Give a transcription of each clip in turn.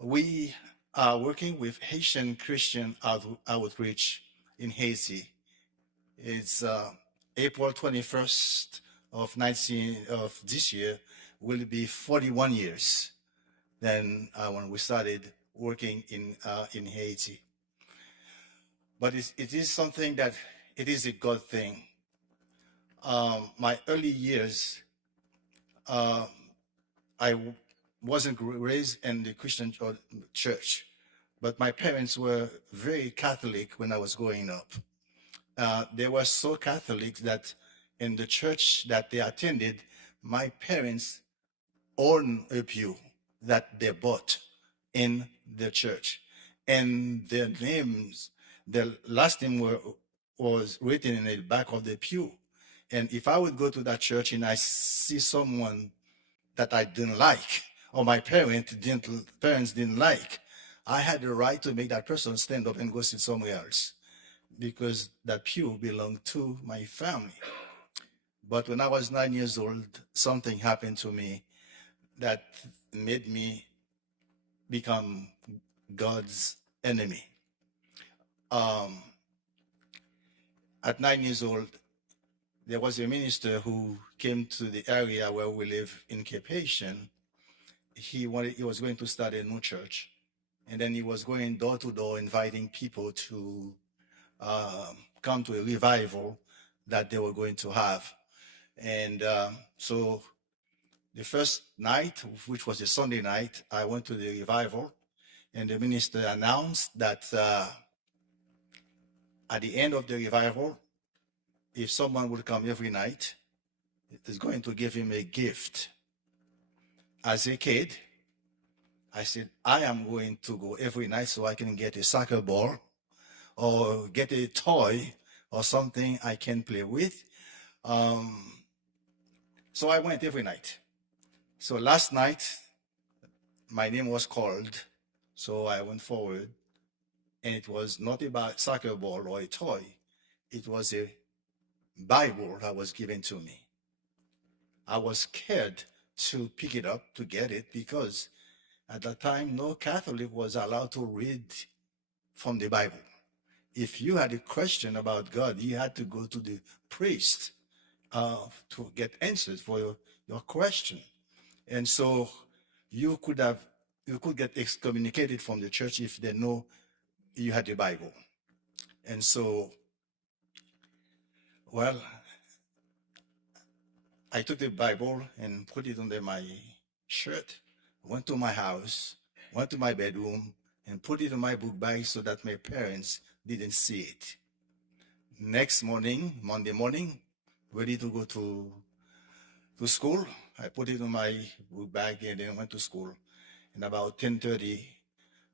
We are working with Haitian Christian Outreach in Haiti. It's April 21st of this year will be 41 years than when we started working in Haiti. But it is something that it is a good thing. My early years, uh, I wasn't raised in the Christian church, but my parents were very Catholic when I was growing up. They were so Catholic that in the church that they attended, my parents owned a pew that they bought in the church. And their names, their last name was written in the back of the pew. And if I would go to that church and I see someone that I didn't like, or my parents didn't like, I had the right to make that person stand up and go sit somewhere else because that pew belonged to my family. But when I was 9 years old, something happened to me that made me become God's enemy. Um, at 9 years old, there was a minister who came to the area where we live in Cape Haitian. He was going to start a new church, and then he was going door to door inviting people to come to a revival that they were going to have. And so the first night, which was a Sunday night, I went to the revival, and the minister announced that at the end of the revival, if someone would come every night, it is going to give him a gift. As a kid, I said, I am going to go every night so I can get a soccer ball or get a toy or something I can play with. Um, so I went every night. So last night, my name was called, so I went forward, and it was not a soccer ball or a toy. It was a Bible that was given to me. I was scared to pick it up to get it because at that time, no Catholic was allowed to read from the Bible. If you had a question about God, you had to go to the priest to get answers for your question. And so you could get excommunicated from the church if they know you had the Bible. And so, well, I took the Bible and put it under my shirt, went to my house, went to my bedroom, and put it in my book bag so that my parents didn't see it. Next morning, Monday morning, ready to go to school, I put it in my book bag and then went to school. And about 10:30,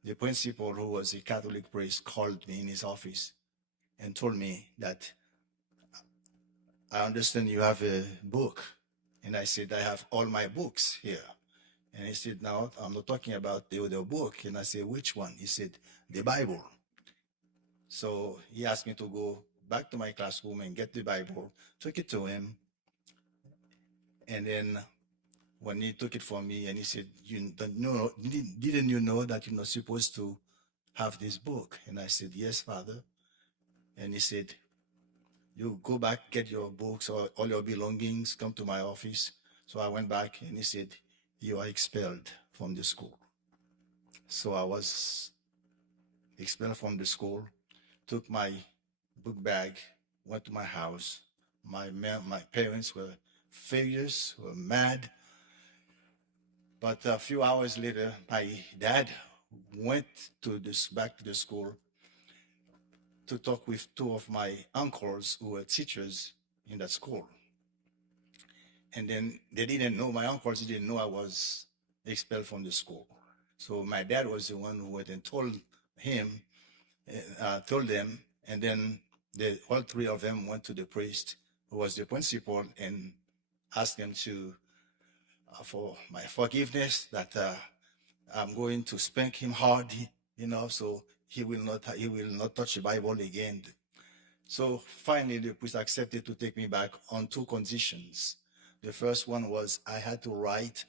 the principal, who was a Catholic priest, called me in his office and told me that I understand you have a book. And I said, I have all my books here. And he said, no, I'm not talking about the other book. And I said, which one? He said, the Bible. So he asked me to go back to my classroom and get the Bible, took it to him. And then when he took it from me and he said, you don't know, didn't you know that you're not supposed to have this book? And I said, yes, Father. And he said, you go back, get your books or all your belongings, come to my office. So I went back and he said, you are expelled from the school. So I was expelled from the school, took my book bag, went to my house. My parents were furious, were mad. But a few hours later, my dad went back to the school to talk with two of my uncles who were teachers in that school. And then they didn't know, my uncles didn't know I was expelled from the school. So my dad was the one who went and told them, and then all three of them went to the priest, who was the principal, and asked him for my forgiveness, that I'm going to spank him hard, so he will not touch the Bible again. So finally, the priest accepted to take me back on two conditions. The first one was I had to write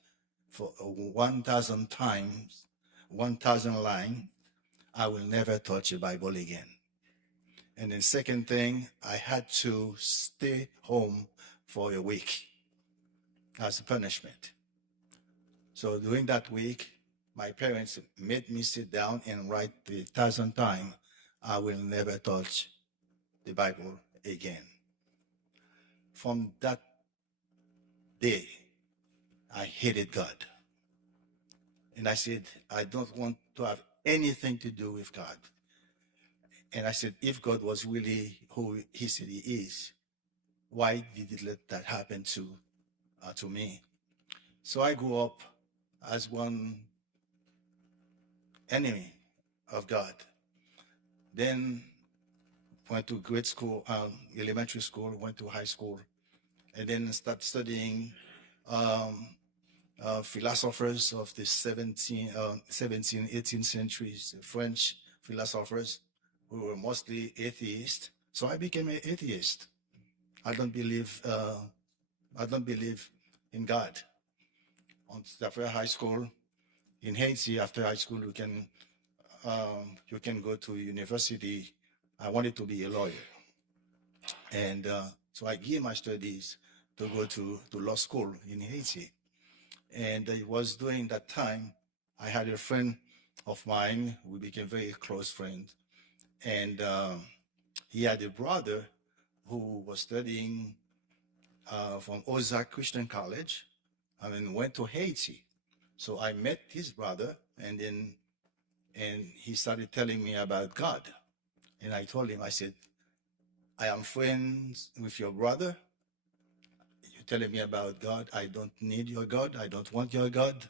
for 1,000 times 1,000 lines, I will never touch a Bible again. And then second thing, I had to stay home for a week as a punishment. So during that week, my parents made me sit down and write the 1,000 times, I will never touch the Bible again. From that day, I hated God. And I said, I don't want to have anything to do with God. And I said, if God was really who he said he is, why did he let that happen to me? So I grew up as one enemy of God. Then went to grade school, elementary school, went to high school, and then started studying philosophers of the 17, 18th centuries, French philosophers who were mostly atheists. So I became an atheist. I don't believe in God. After high school, in Haiti, after high school, you can go to university. I wanted to be a lawyer, and so I gave my studies to go to law school in Haiti. And it was during that time I had a friend of mine. We became very close friends, and he had a brother who was studying from Ozark Christian College, went to Haiti. So I met his brother, and he started telling me about God. And I told him, I said, I am friends with your brother. You're telling me about God. I don't need your God. I don't want your God.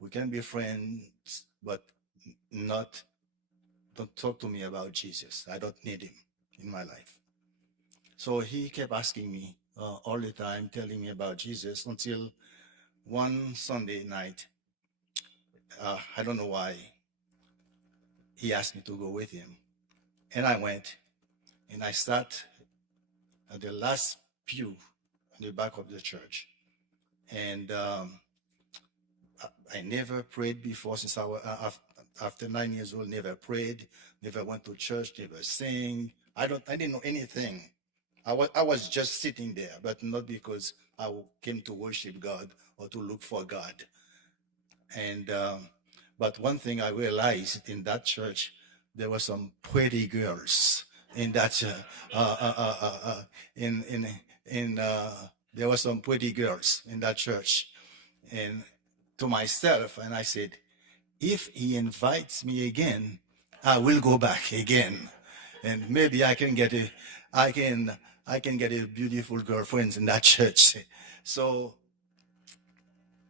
We can be friends, but don't talk to me about Jesus. I don't need him in my life. So he kept asking me all the time, telling me about Jesus until one Sunday night, I don't know why, he asked me to go with him. And I went, and I sat at the last pew in the back of the church. And I never prayed before since I was after 9 years old. Never prayed, never went to church, never sang. I didn't know anything. I was just sitting there, but not because I came to worship God or to look for God. And but one thing I realized in that church, there were some pretty girls in that there were some pretty girls in that church. And to myself, and I said, if he invites me again, I will go back again, and maybe I can get a beautiful girlfriend in that church. So,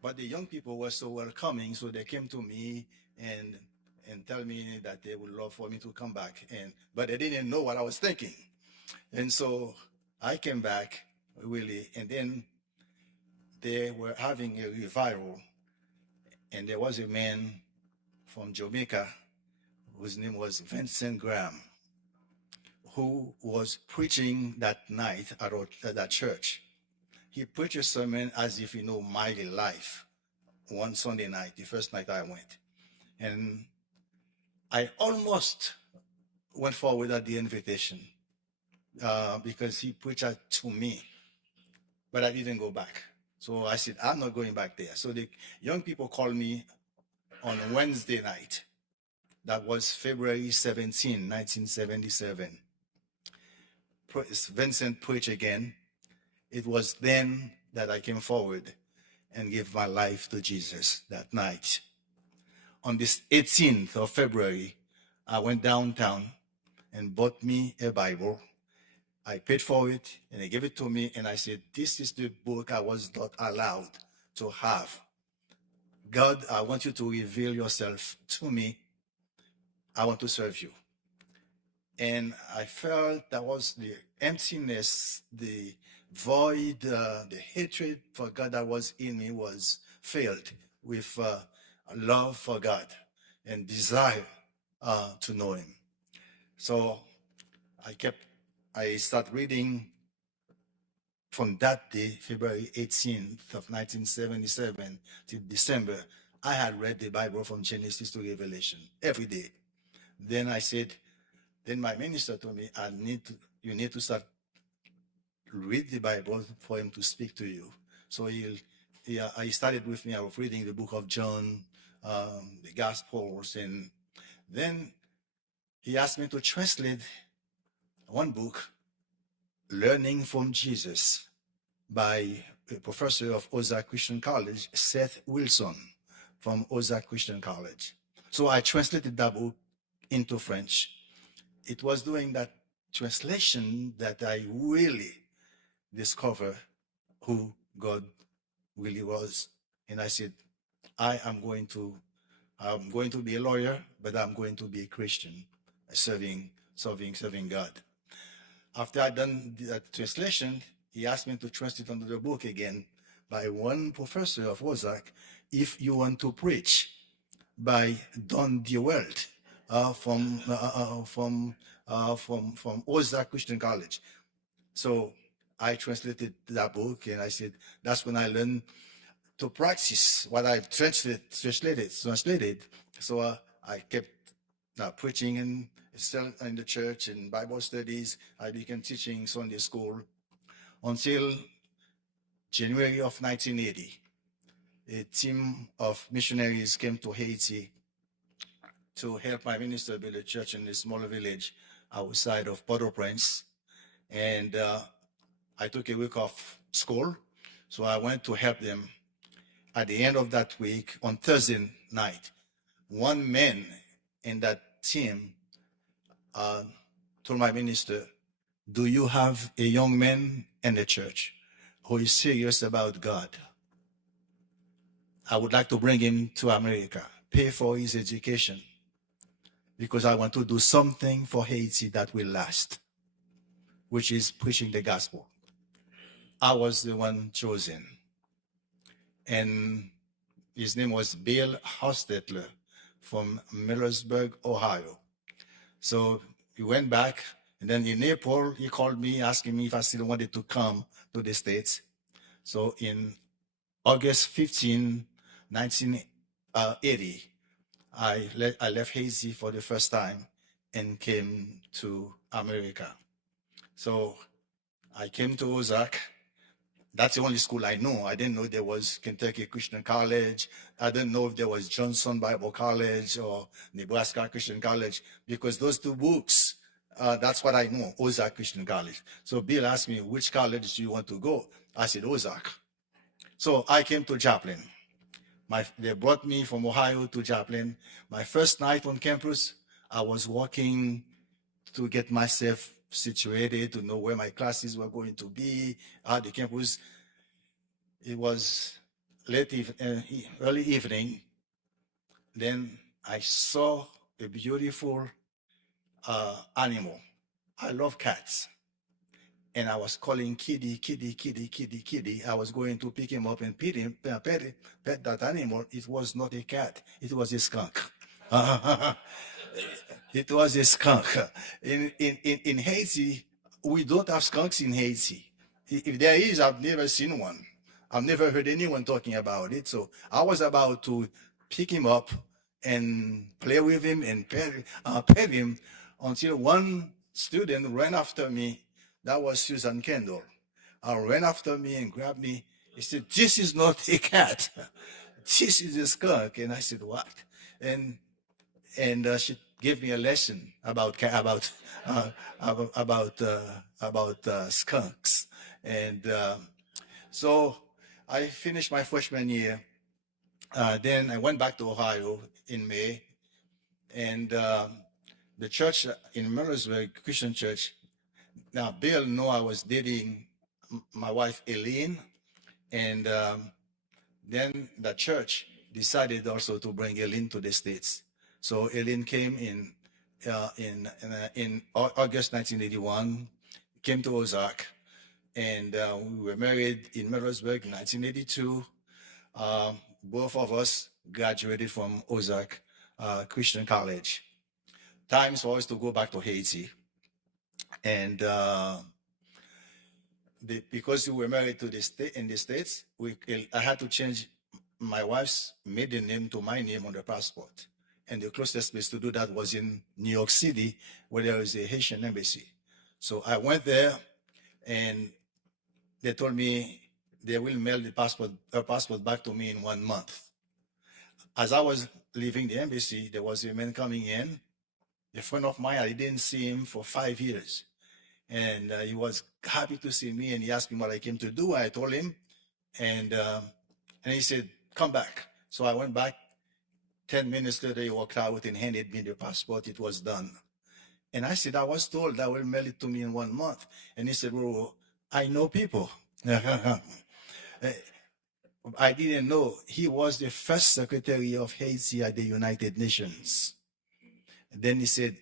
but the young people were so welcoming, so they came to me and tell me that they would love for me to come back, but they didn't know what I was thinking, and so I came back really, and then they were having a revival, and there was a man from Jamaica whose name was Vincent Graham, who was preaching that night at that church. He preached a sermon as if he knew my life one Sunday night, the first night I went. And I almost went forward at the invitation because he preached to me, but I didn't go back. So I said, I'm not going back there. So the young people called me on Wednesday night. That was February 17, 1977. Vincent preached again. It was then that I came forward and gave my life to Jesus that night. On this 18th of February, I went downtown and bought me a Bible. I paid for it, and they gave it to me, and I said, this is the book I was not allowed to have. God, I want you to reveal yourself to me. I want to serve you. And I felt that was the emptiness, the void, the hatred for God that was in me was filled with love for God and desire to know him. So I started reading from that day, February 18th of 1977 to December. I had read the Bible from Genesis to Revelation every day. Then I said, then my minister told me, you need to start read the Bible for him to speak to you. So he started with me. I was reading the book of John, the Gospels, and then he asked me to translate one book, Learning from Jesus, by a professor of Ozark Christian College, Seth Wilson, from Ozark Christian College. So I translated that book into French. It was during that translation that I really discovered who God really was. And I said, I'm going to be a lawyer, but I'm going to be a Christian, serving God. After I done that translation, he asked me to translate another book again by one professor of Ozark, If You Want to Preach, by Don DeWelt from Ozark Christian College. So I translated that book, and I said, that's when I learned to practice what I've translated. So I kept preaching and still in the church and Bible studies. I began teaching Sunday school until January of 1980. A team of missionaries came to Haiti to help my minister build a church in a smaller village outside of Port-au-Prince. And I took a week off school, so I went to help them. At the end of that week, on Thursday night, one man in that team told my minister, do you have a young man in the church who is serious about God? I would like to bring him to America, pay for his education, because I want to do something for Haiti that will last, which is preaching the gospel. I was the one chosen. And his name was Bill Hostetler from Millersburg, Ohio. So he went back, and then in April, he called me asking me if I still wanted to come to the States. So in August 15, 1980, I left Haiti for the first time and came to America. So I came to Ozark. That's the only school I know. I didn't know there was Kentucky Christian College. I didn't know if there was Johnson Bible College or Nebraska Christian College, because those two books, that's what I know, Ozark Christian College. So Bill asked me, which college do you want to go? I said, Ozark. So I came to Joplin. They brought me from Ohio to Joplin. My first night on campus, I was walking to get myself situated, to know where my classes were going to be, how the campus. It was early evening. Then I saw a beautiful animal. I love cats. And I was calling kitty, kitty, kitty, kitty, kitty. I was going to pick him up and pet that animal. It was not a cat. It was a skunk. It was a skunk. In Haiti, we don't have skunks in Haiti. If there is, I've never seen one. I've never heard anyone talking about it. So I was about to pick him up and play with him and pet him until one student ran after me. That was Susan Kendall. Ran after me and grabbed me. He said, "This is not a cat. This is a skunk." And I said, "What?" And she gave me a lesson about skunks. And so I finished my freshman year. Then I went back to Ohio in May, and the church in Millersburg, Christian Church. Now Bill knew I was dating my wife Eileen, and then the church decided also to bring Eileen to the States. So Eileen came in August 1981, came to Ozark, and we were married in Millersburg in 1982. Both of us graduated from Ozark Christian College. Time for us to go back to Haiti. And because we were married to in the States, I had to change my wife's maiden name to my name on the passport. And the closest place to do that was in New York City, where there is a Haitian embassy. So I went there, and they told me they will mail her passport back to me in 1 month. As I was leaving the embassy, there was a man coming in, a friend of mine. I didn't see him for 5 years. And he was happy to see me, and he asked me what I came to do. I told him, and he said, come back. So I went back. 10 minutes later, he walked out and handed me the passport. It was done. And I said, I was told that will mail it to me in 1 month. And he said, well, I know people. I didn't know he was the first secretary of Haiti at the United Nations. And then he said,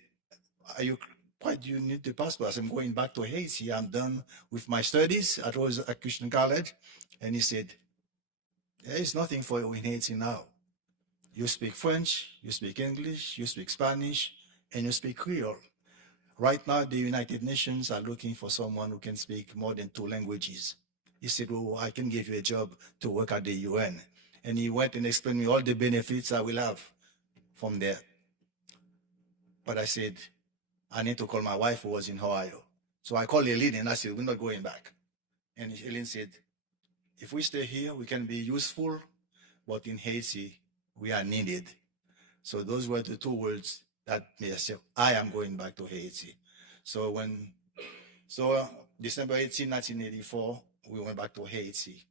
why do you need the passport? I said, I'm going back to Haiti. I'm done with my studies at RoRo Christian College. And he said, there is nothing for you in Haiti now. You speak French, you speak English, you speak Spanish, and you speak Creole. Right now, the United Nations are looking for someone who can speak more than 2 languages. He said, well, I can give you a job to work at the UN. And he went and explained me all the benefits I will have from there. But I said, I need to call my wife, who was in Ohio. So I called Eileen and I said, we're not going back. And Eileen said, if we stay here, we can be useful, but in Haiti, we are needed. So those were the 2 words that made us say, I am going back to Haiti. So December 18, 1984, we went back to Haiti.